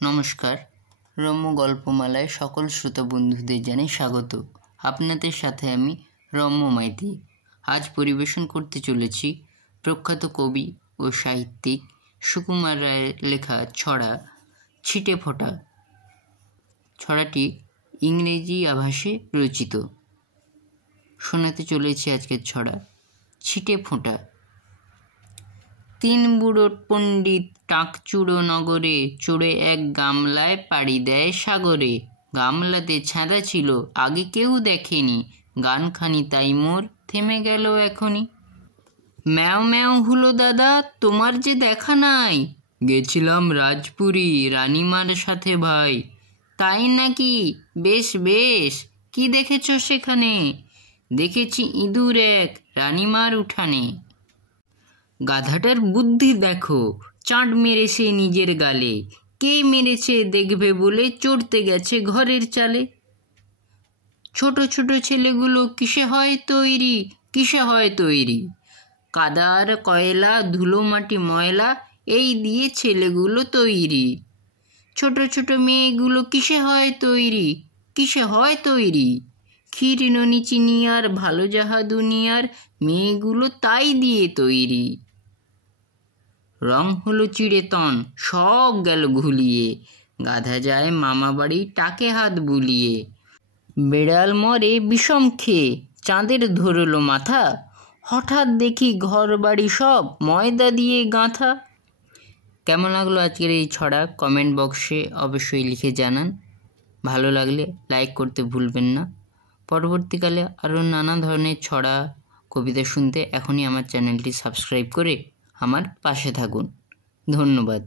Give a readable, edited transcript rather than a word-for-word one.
নমস্কার, রম্য গল্পমালায় সকল শ্রোতা বন্ধুদের জানাই স্বাগত। আপনাদের সাথে আমি রম্য মাইতি। আজ পরিবেশন করতে চলেছি প্রখ্যাত কবি ও সাহিত্যিক সুকুমার রায়ের লেখা ছড়া ছিটে ফোঁটা। ছড়াটি ইংরেজি আভাসে রচিত। শোনাতে চলেছি আজকের ছড়া ছিটে ফোঁটা। তিন বুড়ো পণ্ডিত টাকচুড়ো নগরে চড়ে এক গামলায় পাড়ি দেয় সাগরে। গামলাতে ছাঁদা ছিল আগে কেউ দেখেনি, গানখানি তাই মোর থেমে গেল এখনই। ম্যাও ম্যাও হুলো দাদা তোমার যে দেখা নাই, গেছিলাম রাজপুরী রানীমার সাথে ভাই। তাই নাকি? বেশ বেশ, কি দেখেছ সেখানে? দেখেছি ইঁদুর এক রানীমার উঠানে। গাধাটার বুদ্ধি দেখো, চাঁদ মেরেছে নিজের গালে, কে মেরেছে দেখবে বলে চড়তে গেছে ঘরের চালে। ছোট ছোট ছেলেগুলো কিসে হয় তৈরি, কিসে হয় তৈরি? কাদার কয়লা ধুলো মাটি ময়লা এই দিয়ে ছেলেগুলো তৈরি। ছোট ছোট মেয়েগুলো কিসে হয় তৈরি, কিসে হয় তৈরি? ক্ষীর ননি চিনি আর ভালো যাহা দুনিয়ার মেয়েগুলো তাই দিয়ে তৈরি। রং হলো চিড়েতন সব গেল ঘুলিয়ে, গাধা যায় মামা বাড়ি টাকে হাত বুলিয়ে। বেড়াল মরে বিষম খেয়ে চাঁদের ধরলো মাথা, হঠাৎ দেখি ঘর বাড়ি সব ময়দা দিয়ে গাঁথা। কেমন লাগলো আজকের এই ছড়া কমেন্ট বক্সে অবশ্যই লিখে জানান। ভালো লাগলে লাইক করতে ভুলবেন না। পরবর্তীকালে আরও নানা ধরনের ছড়া কবিতা শুনতে এখনই আমার চ্যানেলটি সাবস্ক্রাইব করে আমার পাশে থাকুন। ধন্যবাদ।